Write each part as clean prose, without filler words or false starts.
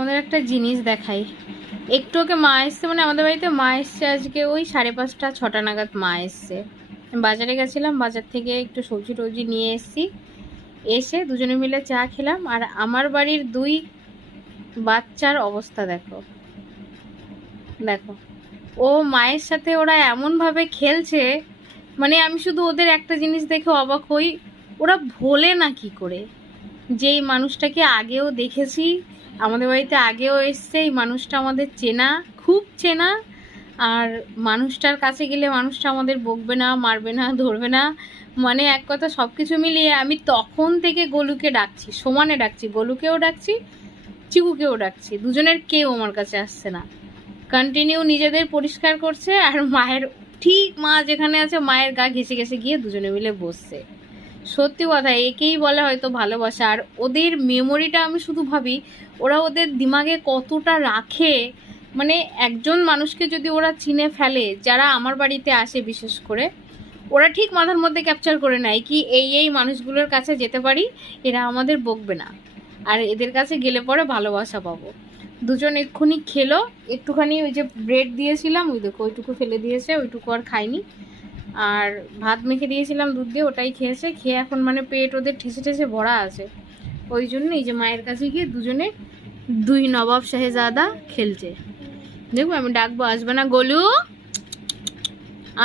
তোমাদের একটা জিনিস দেখাই। একটু ওকে মা এসছে, মানে আমাদের বাড়িতে মা এসছে আজকে ওই 5:30 6টা নাগাদ মা এসছে। বাজারে গেছিলাম, বাজার থেকে একটু সবজি টবজি নিয়ে এসছি, এসে দুজনে মিলে চা খেলাম। আর আমার বাড়ির 2 বাচ্চার অবস্থা দেখো দেখো, ও মায়ের সাথে ওরা এমনভাবে খেলছে, মানে আমি শুধু ওদের একটা জিনিস দেখে অবাক হই, ওরা ভোলে না কি করে। যেই মানুষটাকে আগেও দেখেছি, আমাদের বাড়িতে আগেও এসছে, এই মানুষটা আমাদের চেনা, খুব চেনা। আর মানুষটার কাছে গেলে মানুষটা আমাদের বকবে না, মারবে না, ধরবে না, মানে এক কথা সব কিছু মিলিয়ে আমি তখন থেকে গোলুকে ডাকছি, সমানে ডাকছি, গোলুকেও ডাকছি, চিকুকেও ডাকছি, দুজনের কেউ আমার কাছে আসছে না। কন্টিনিউ নিজেদের পরিষ্কার করছে, আর মায়ের ঠিক মা যেখানে আছে মায়ের গা ঘেঁষে ঘেঁষে গিয়ে দুজনে মিলে বসছে। সত্যি কথা, একেই বলে হয়তো ভালোবাসা। আর ওদের মেমোরিটা আমি শুধু ভাবি, ওরা ওদের দিমাগে কতটা রাখে। মানে একজন মানুষকে যদি ওরা চিনে ফেলে, যারা আমার বাড়িতে আসে বিশেষ করে, ওরা ঠিক মাথার মধ্যে ক্যাপচার করে নেয় কি এই মানুষগুলোর কাছে যেতে পারি, এরা আমাদের বকবে না, আর এদের কাছে গেলে পরে ভালোবাসা পাবো। দুজন এক্ষুনি খেলো, একটুখানি ওই যে ব্রেড দিয়েছিলাম, ওই দেখো ওইটুকু ফেলে দিয়েছে, ওইটুকু আর খাইনি। আর ভাত মেখে দিয়েছিলাম দুধ দিয়ে, ওটাই খেয়েছে। খেয়ে এখন মানে পেট ওদের ঠেসে ঠেসে ভরা আছে। ওই জন্য এই যে মায়ের কাছে গিয়ে দুজনে 2 নবাব শাহজাদা খেলছে। দেখবো আমি ডাকবো, আসবে না গোলু,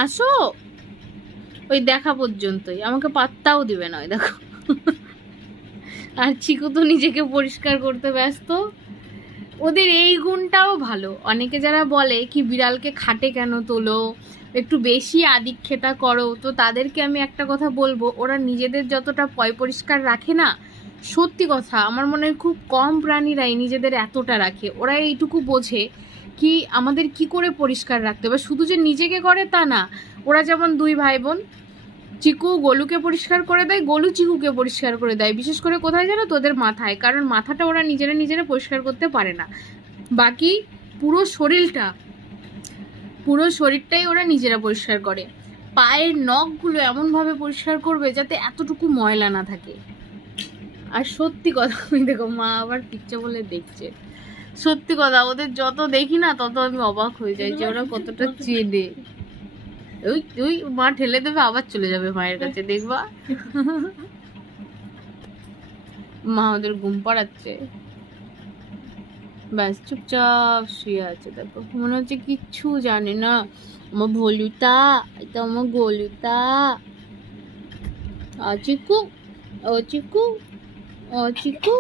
আসো, ওই দেখা পর্যন্তই, আমাকে পাত্তাও দিবে না, ওই দেখো। আর চিকু তো নিজেকে পরিষ্কার করতে ব্যস্ত। ওদের এই গুণটাও ভালো। অনেকে যারা বলে কি বিড়ালকে খাটে কেন তোলো, একটু বেশি আদিক্ষেতা করো, তো তাদেরকে আমি একটা কথা বলবো, ওরা নিজেদের যতটা পয় পরিষ্কার রাখে না, সত্যি কথা আমার মনে হয় খুব কম প্রাণীরাই নিজেদের এতটা রাখে। ওরা এইটুকু বোঝে কি আমাদের কি করে পরিষ্কার রাখতে হবে। শুধু যে নিজেকে করে তা না, ওরা যেমন 2 ভাই বোন, চিকু গোলুকে পরিষ্কার করে দেয়, গোলু চিকুকে পরিষ্কার করে দেয়। বিশেষ করে কোথায় জানো, তোদের মাথায়, কারণ মাথাটা ওরা নিজেরা পরিষ্কার করতে পারে না। বাকি পুরো শরীরটাই ওরা নিজেরা পরিষ্কার করে। পায়ের নখগুলো এমনভাবে পরিষ্কার করবে যাতে এতটুকু ময়লা না থাকে। আর সত্যি কথা, আমি দেখো মা আবার কিচ্ছু বলে দেখছে, সত্যি কথা ওদের যত দেখি না তত আমি অবাক হয়ে যাই যে ওরা কতটা চেনে। ওই ওই মা ঠেলে দেবে, আবার চলে যাবে মায়ের কাছে, দেখবা। মা ওদের ঘুম পাড়াচ্ছে, ব্যাস চুপচাপ শুয়ে আছে। দেখো মনে হচ্ছে কিচ্ছু জানে না। আমার ভলুতা, এটা আমার গোলুতা। চিকু, ও চিকু, ও চিকু।